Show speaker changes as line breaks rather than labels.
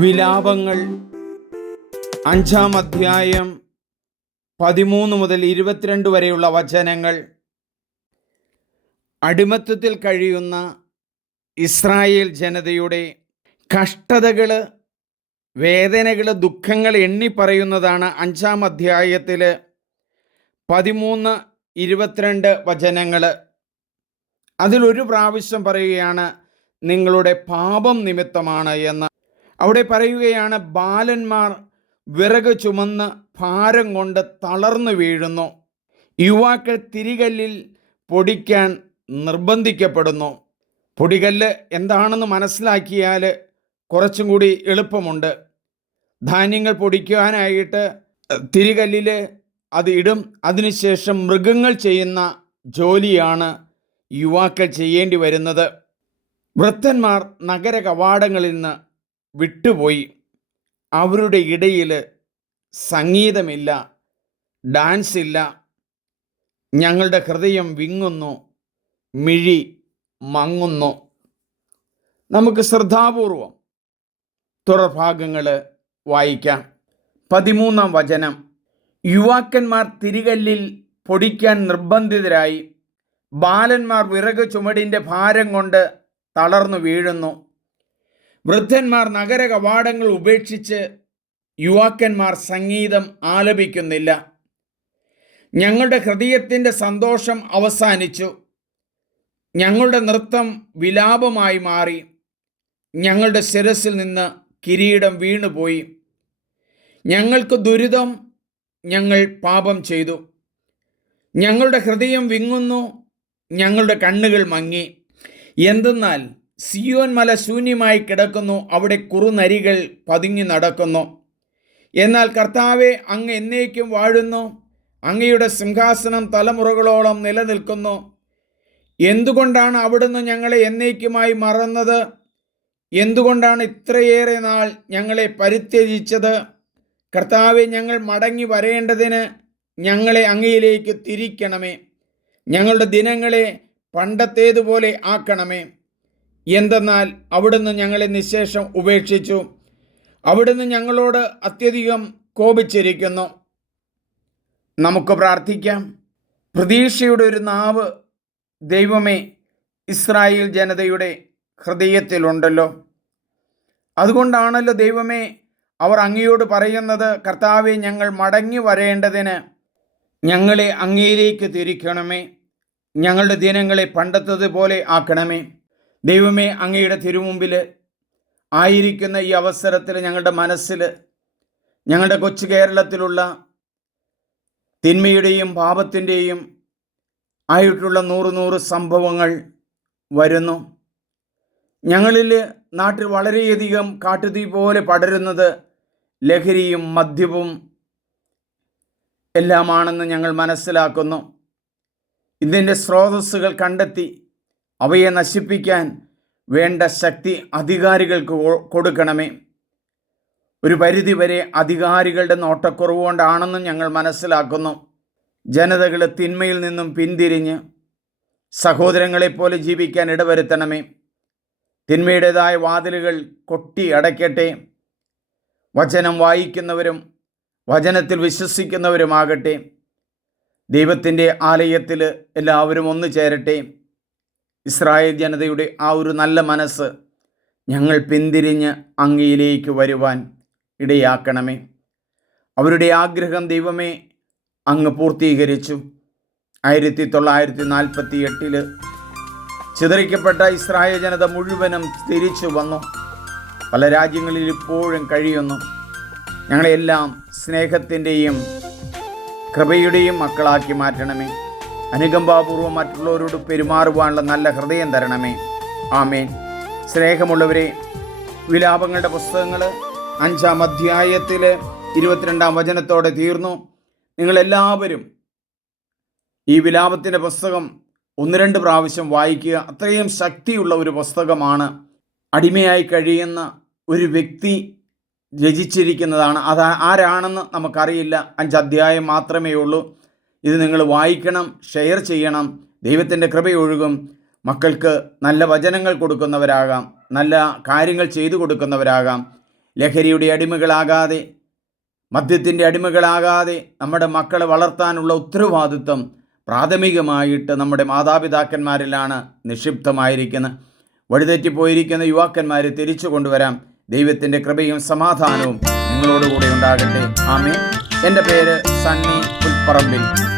വിലാപങ്ങൾ. അഞ്ചാം അധ്യായം പതിമൂന്ന് മുതൽ ഇരുപത്തിരണ്ട് വരെയുള്ള വചനങ്ങൾ. അടിമത്വത്തിൽ കഴിയുന്ന ഇസ്രായേൽ ജനതയുടെ കഷ്ടതകൾ വേദനകൾ ദുഃഖങ്ങൾ എണ്ണി പറയുന്നതാണ് അഞ്ചാം അധ്യായത്തിൽ പതിമൂന്ന് ഇരുപത്തിരണ്ട് വചനങ്ങൾ അതിലൊരു പ്രാവശ്യം പറയുകയാണ് നിങ്ങളുടെ പാപം നിമിത്തമാണ് എന്ന്. അവിടെ പറയുകയാണ് ബാലന്മാർ വിറക് ചുമന്ന് ഭാരം കൊണ്ട് തളർന്നു വീഴുന്നു. യുവാക്കൾ തിരികല്ലിൽ പൊടിക്കാൻ നിർബന്ധിക്കപ്പെടുന്നു. പൊടികല്ല് എന്താണെന്ന് മനസ്സിലാക്കിയാൽ കുറച്ചും കൂടി എളുപ്പമുണ്ട്. ധാന്യങ്ങൾ പൊടിക്കുവാനായിട്ട് തിരികല്ലിൽ അത് ഇടും. അതിനുശേഷം മൃഗങ്ങൾ ചെയ്യുന്ന ജോലിയാണ് യുവാക്കൾ ചെയ്യേണ്ടി വരുന്നത്. വൃദ്ധന്മാർ നഗര കവാടങ്ങളിൽ നിന്ന് വിട്ടുപോയി. അവരുടെ ഇടയിൽ സംഗീതമില്ല ഡാൻസ് ഇല്ല ഞങ്ങളുടെ ഹൃദയം വിങ്ങുന്നു മിഴി മങ്ങുന്നു. നമുക്ക് ശ്രദ്ധാപൂർവം തുടർഭാഗങ്ങൾ വായിക്കാം. പതിമൂന്നാം വചനം. യുവാക്കന്മാർ തിരികല്ലിൽ പൊടിക്കാൻ നിർബന്ധിതരായി. ബാലന്മാർ വിറക് ചുമടിന്റെ ഭാരം കൊണ്ട് തളർന്നു വീഴുന്നു. വൃദ്ധന്മാർ നഗര കവാടങ്ങൾ ഉപേക്ഷിച്ച് യുവാക്കന്മാർ സംഗീതം ആലപിക്കുന്നില്ല. ഞങ്ങളുടെ ഹൃദയത്തിന്റെ സന്തോഷം അവസാനിച്ചു. ഞങ്ങളുടെ നൃത്തം വിലാപമായി മാറി. ഞങ്ങളുടെ ശിരസിൽ നിന്ന് കിരീടം വീണുപോയി. ഞങ്ങൾക്ക് ദുരിതം ഞങ്ങൾ പാപം ചെയ്തു. ഞങ്ങളുടെ ഹൃദയം വിങ്ങുന്നു. ഞങ്ങളുടെ കണ്ണുകൾ മങ്ങി. എന്തെന്നാൽ സിയോൻ മല ശൂന്യമായി കിടക്കുന്നു. അവിടെ കുറുനരികൾ പതുങ്ങി നടക്കുന്നു. എന്നാൽ കർത്താവെ അങ്ങ് എന്നേക്കും വാഴുന്നു. അങ്ങയുടെ സിംഹാസനം തലമുറകളോളം നിലനിൽക്കുന്നു. എന്തുകൊണ്ടാണ് അവിടുന്ന് ഞങ്ങളെ എന്നേക്കുമായി മറന്നത്? എന്തുകൊണ്ടാണ് ഇത്രയേറെ നാൾ ഞങ്ങളെ പരിത്യജിച്ചത്? കർത്താവെ ഞങ്ങൾ മടങ്ങി വരേണ്ടതിന് ഞങ്ങളെ അങ്ങയിലേക്ക് തിരിക്കണമേ. ഞങ്ങളുടെ ദിനങ്ങളെ പണ്ടത്തേതുപോലെ ആക്കണമേ. എന്തെന്നാൽ അവിടുന്ന് ഞങ്ങളെ നിശേഷം ഉപേക്ഷിച്ചു. അവിടുന്ന് ഞങ്ങളോട് അത്യധികം കോപിച്ചിരിക്കുന്നു. നമുക്ക് പ്രാർത്ഥിക്കാം. പ്രതീക്ഷയുടെ ഒരു നാവ് ദൈവമേ ഇസ്രായേൽ ജനതയുടെ ഹൃദയത്തിലുണ്ടല്ലോ. അതുകൊണ്ടാണല്ലോ ദൈവമേ അവർ അങ്ങയോട് പറയുന്നത് കർത്താവെ ഞങ്ങൾ മടങ്ങി വരേണ്ടതിന് ഞങ്ങളെ അങ്ങയിലേക്ക് തിരിക്കണമേ. ഞങ്ങളുടെ ദിനങ്ങളെ പണ്ടത്തതുപോലെ ആക്കണമേ. ദൈവമേ അങ്ങയുടെ തിരുമുമ്പിൽ ആയിരിക്കുന്ന ഈ അവസരത്തിൽ ഞങ്ങളുടെ മനസ്സിൽ ഞങ്ങളുടെ കൊച്ചു കേരളത്തിലുള്ള തിന്മയുടെയും പാപത്തിന്റെയും ആയിട്ടുള്ള നൂറ് നൂറ് സംഭവങ്ങൾ വരുന്നു. ഞങ്ങളിൽ നാട്ടിൽ വളരെയധികം കാട്ടുതീ പോലെ പടരുന്നത് ലഹരിയും മദ്യവും എല്ലാമാണെന്ന് ഞങ്ങൾ മനസ്സിലാക്കുന്നു. ഇതിന്റെ സ്രോതസ്സുകൾ കണ്ടെത്തി അവയെ നശിപ്പിക്കാൻ വേണ്ട ശക്തി അധികാരികൾക്ക് കൊടുക്കണമേ. ഒരു പരിധിവരെ അധികാരികളുടെ നോട്ടക്കുറവ് കൊണ്ടാണെന്നും ഞങ്ങൾ മനസ്സിലാക്കുന്നു. ജനതകൾ തിന്മയിൽ നിന്നും പിന്തിരിഞ്ഞ് സഹോദരങ്ങളെപ്പോലെ ജീവിക്കാൻ ഇടവരുത്തണമേ. തിന്മയുടേതായ വാതിലുകൾ കൊട്ടി അടയ്ക്കട്ടെ. വചനം വായിക്കുന്നവരും വചനത്തിൽ വിശ്വസിക്കുന്നവരുമാകട്ടെ. ദൈവത്തിന്റെ ആലയത്തിൽ എല്ലാവരും ഒന്നു ചേരട്ടെ. ഇസ്രായേൽ ജനതയുടെ ആ ഒരു നല്ല മനസ്സ് ഞങ്ങൾ പിന്തിരിഞ്ഞ് അങ്ങയിലേക്ക് വരുവാൻ ഇടയാക്കണമേ. അവരുടെ ആഗ്രഹം ദൈവമേ അങ്ങ് പൂർത്തീകരിച്ചു. ആയിരത്തി തൊള്ളായിരത്തി നാൽപ്പത്തി എട്ടിൽ ചിതറിക്കപ്പെട്ട ഇസ്രായേൽ ജനത മുഴുവനും തിരിച്ചു വന്നു. പല രാജ്യങ്ങളിൽ ഇപ്പോഴും കഴിയുന്നു. ഞങ്ങളെല്ലാം സ്നേഹത്തിന്റെയും കൃപയുടെയും മക്കളാക്കി മാറ്റണമേ. അനുകമ്പാപൂർവം മറ്റുള്ളവരോട് പെരുമാറുവാനുള്ള നല്ല ഹൃദയം തരണമേ. ആമേൻ. സ്നേഹമുള്ളവരെ വിലാപങ്ങളുടെ പുസ്തകങ്ങൾ അഞ്ചാം അധ്യായത്തിൽ ഇരുപത്തിരണ്ടാം വചനത്തോടെ തീർന്നു. നിങ്ങളെല്ലാവരും ഈ വിലാപത്തിന്റെ പുസ്തകം ഒന്ന് രണ്ട് പ്രാവശ്യം വായിക്കുക. അത്രയും ശക്തിയുള്ള ഒരു പുസ്തകമാണ്. അടിമയായി കഴിയുന്ന ഒരു വ്യക്തി രചിച്ചിരിക്കുന്നതാണ്. അത് ആരാണെന്ന് നമുക്കറിയില്ല. അഞ്ച് അധ്യായം മാത്രമേ ഉള്ളൂ. ഇത് നിങ്ങൾ വായിക്കണം ഷെയർ ചെയ്യണം. ദൈവത്തിന്റെ കൃപയൊഴുകും മക്കൾക്ക് നല്ല വചനങ്ങൾ കൊടുക്കുന്നവരാകാം. നല്ല കാര്യങ്ങൾ ചെയ്തു കൊടുക്കുന്നവരാകാം. ലഹരിയുടെ അടിമകളാകാതെ മദ്യത്തിന്റെ അടിമകളാകാതെ നമ്മുടെ മക്കളെ വളർത്താനുള്ള ഉത്തരവാദിത്വം പ്രാഥമികമായിട്ട് നമ്മുടെ മാതാപിതാക്കന്മാരിലാണ് നിക്ഷിപ്തമായിരിക്കുന്നത്. വഴിതെറ്റിപ്പോയിരിക്കുന്ന യുവാക്കന്മാരെ തിരിച്ചു കൊണ്ടുവരാം. ദൈവത്തിന്റെ കൃപയും സമാധാനവും നിങ്ങളോടുകൂടെ ഉണ്ടാകട്ടെ. ആമേ എന്റെ പേര് സണ്ണി. Parabéns.